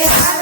Hey.